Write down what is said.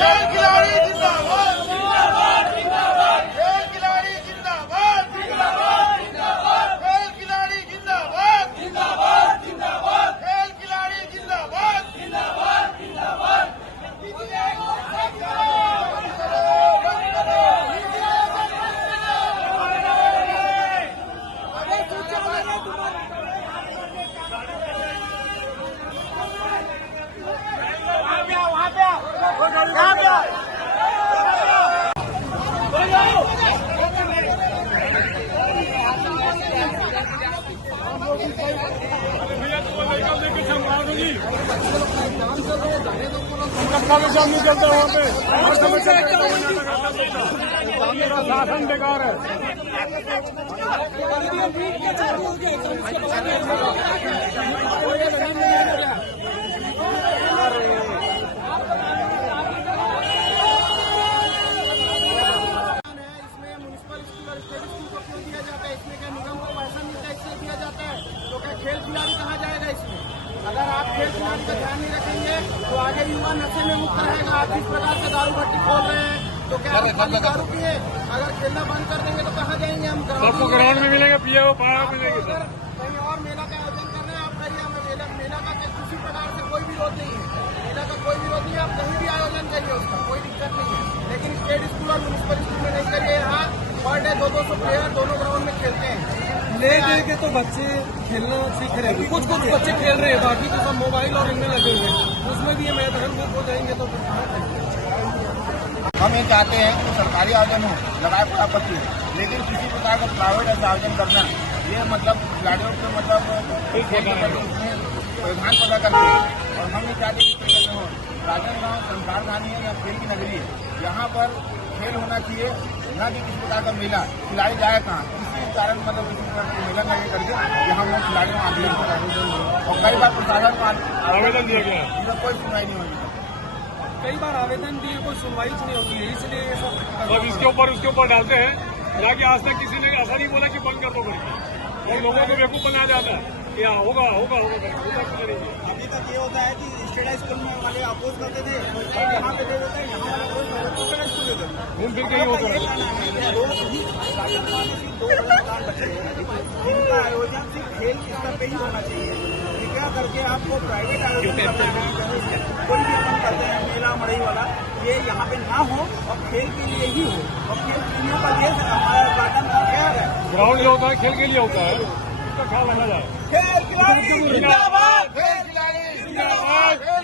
खेल खिलाड़ी जिंदाबाद जिंदाबाद जिंदाबाद खेल खिलाड़ी जिंदाबाद जिंदाबाद जिंदाबाद खेल खिलाड़ी जिंदाबाद जिंदाबाद जिंदाबाद खेल खिलाड़ी जिंदाबाद जिंदाबाद जिंदाबाद शाम नहीं चलता वहाँ पे मेरा शासन बेकार है। खेल खिलाड़ी कहाँ जाएगा इसमें? अगर आप खेल खिलाड़ी का ध्यान नहीं रखेंगे तो आगे युवा नशे में मुक्त रहेगा। आप जिस प्रकार से दारू भट्टी खोल रहे हैं तो क्या आप खाली दारू पिए? अगर खेलना बंद कर देंगे तो कहाँ जाएंगे हम? सबको ग्राउंड में मिलेंगे, पिए वो पाया मिलेंगे। अगर कहीं और मेला का आयोजन कर रहे हैं आप करिए, हमें मेला का किसी प्रकार से कोई विरोध नहीं है। मेला का कोई विरोध नहीं है, आप कहीं भी आयोजन करिए, उसका कोई दिक्कत नहीं है। लेकिन स्टेट स्कूल और म्यूनिसिपल स्कूल में नहीं करिए। यहाँ पर डे 200 प्लेयर दोनों ग्राउंड में खेलते हैं। ले के तो बच्चे खेलना सीख रहे हैं, कुछ बच्चे खेल रहे हैं, बाकी तो सब मोबाइल और इनमें लगे हुए हैं। उसमें भी ये मैदान बुक हो जाएंगे तो हम ये चाहते हैं कि सरकारी आयोजन हो, लगाए कोई आपत्ति है, लेकिन किसी प्रकार का प्राइवेट ऐसा आयोजन करना ये मतलब खिलाड़ियों को मतलब परिधान पैदा करते हैं। और हम ये चाहते हैं कि हो राजनांदगांव संस्कार धानी है या खेल की नगरी है, यहाँ पर खेल होना चाहिए, न कि किसी प्रकार का मेला। खिलाड़ी जाए कहाँ? किसी कारण मतलब किसी प्रकार का मेला नहीं करके यहाँ हम खिलाड़ियों को आंदोलन कर। और कई बार प्रशासन को आवेदन दिया गया है, कोई सुनवाई नहीं होगी। कई बार आवेदन दिए, कोई सुनवाई नहीं होती है, इसलिए ये सब अब इसके ऊपर उसके ऊपर डालते हैं। हालांकि आज तक किसी ने ऐसा नहीं बोला कि बंद कर दो करके, और लोगों को बेवकूफ बनाया जाता है कि हाँ होगा होगा होगा करके। अभी तक ये होता है कि स्टेट स्कूल में वाले अपोज करते थे, यहाँ पे दे देते हैं, यहाँ वाले स्कूल देते हैं। घूम फिर के ही होता है। जिनका आयोजन सिर्फ खेल स्तर पे ही होना चाहिए। क्या करके आपको प्राइवेट आयोजन करना है, कोई भी अपन करते हैं मेला मड़ई वाला, ये यहाँ पे ना हो और खेल के लिए ही हो। और खेल खेलने का ये हमारा गार्डन का क्या है, ग्राउंड जो होता है खेल के लिए होता है, उसका ख्याल रखा जाए। खेल खिलाड़ी जिंदाबाद, खेल खिलाड़ी जिंदाबाद।